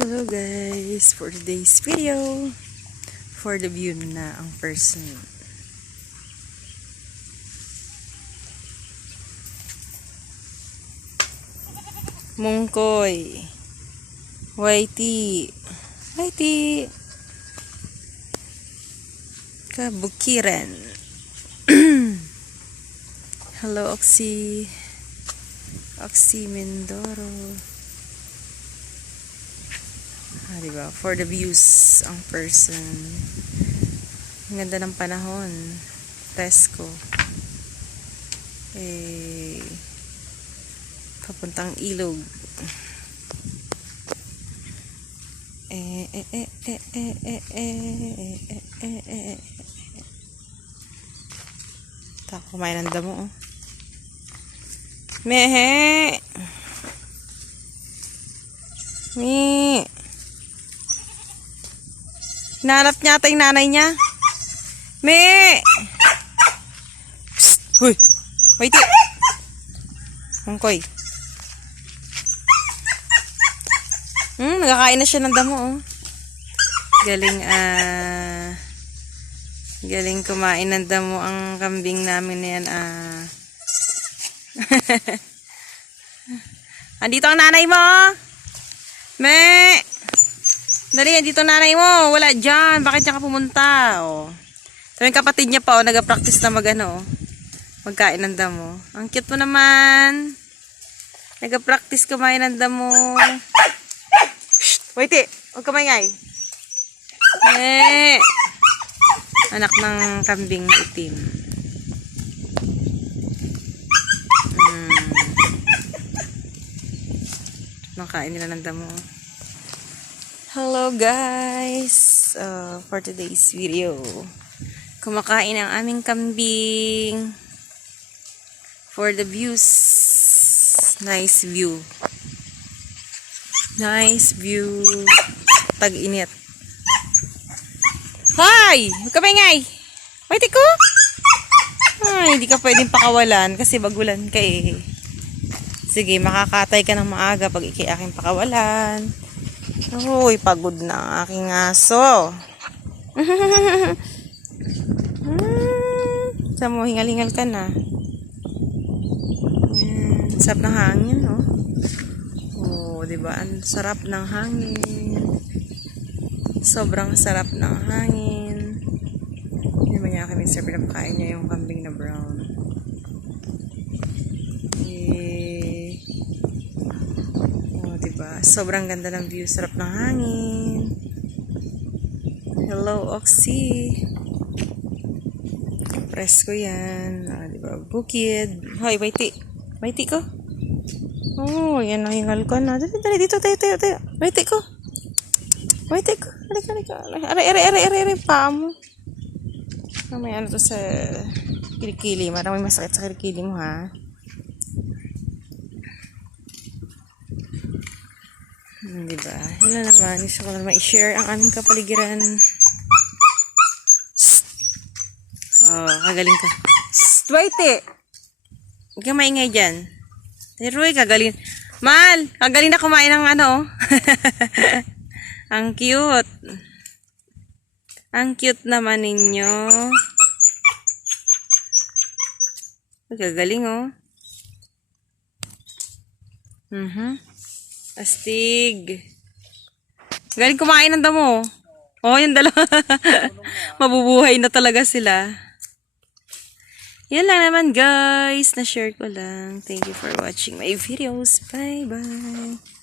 Hello guys, for today's video, for the view na ang person. Mungkoy. Whitey. Whitey. Kabukiran. Hello, Oxy. Oxy Mindoro. Ah, diba? For the views ang person. Ang ganda ng panahon. Presko. Eh, papuntang ilog. Eh, eh, eh, eh, eh, eh, eh, eh, eh, eh, eh. Kumain ng damo, oh. Mehe! Mi! Nanap niya ata yung nanay niya. Me! Psst! Huy! Wait! Angkoy. Hmm, nagkakain na siya ng damo, oh. Galing, ah... galing kumain ng damo ang kambing namin na yan, ah... Andito ang nanay mo! Me! Dali, ang nanay mo. Wala dyan. Bakit siya ka pumunta? Oh. Ito yung kapatid niya pa, oh. Nag-practice na mag-ano, oh. Magkain ng damo. Ang cute mo naman. Nag-practice kumain ng damo. Shh! Wait, eh. Huwag ka. Eh. Anak ng kambing itim. Hmm. Nakain nila ng damo. Hello guys! Uh, for today's video, kumakain ang aming kambing. For the views, nice view. Nice view. Tag-init. Hi! Huwag ka maingay! Wait ko! Ay, hindi ka pwedeng pakawalan kasi bagulan ka eh. Sige, makakatay ka ng maaga pag iki aking pakawalan. Uy, pagod na ang aking aso. hmm, sa mo, hingal-hingal ka na. Yan, sarap ng hangin, no? Oh, di ba? Ang sarap ng hangin. Sobrang sarap ng hangin. Hindi naman niya kami sa pinapakain niya yung kambing na brown. Sobrang ganda ng view. Sarap ng hangin. Hello, Oxy. Presko yan. Ah, diba? Bukid. Hoy, waiti. Waiti ko. Oh, yan ang hingal ko na. Dali, dali, dito, tayo, tayo, tayo. Waiti ko. Waiti ko. Halika, halika. Aray, aray, aray, aray, aray, paa mo. Mamaya ano to sa kilikili. Maraming masakit sa kilikili mo, ha? Hmm, diba? Yun na naman. Gusto ko na naman i-share ang aming kapaligiran. Shh! Oh, kagaling ka. Shh! Wait eh! Huwag kang maingay dyan. Teroy, kagaling. Mal! Kagaling na kumain ng ano. ang cute. Ang cute naman ninyo. Kagaling oh. Mhm. Astig. Galing kumain ng damo. Oh, yung dalawa. Mabubuhay na talaga sila. Yan lang naman guys. Na-share ko lang. Thank you for watching my videos. Bye-bye.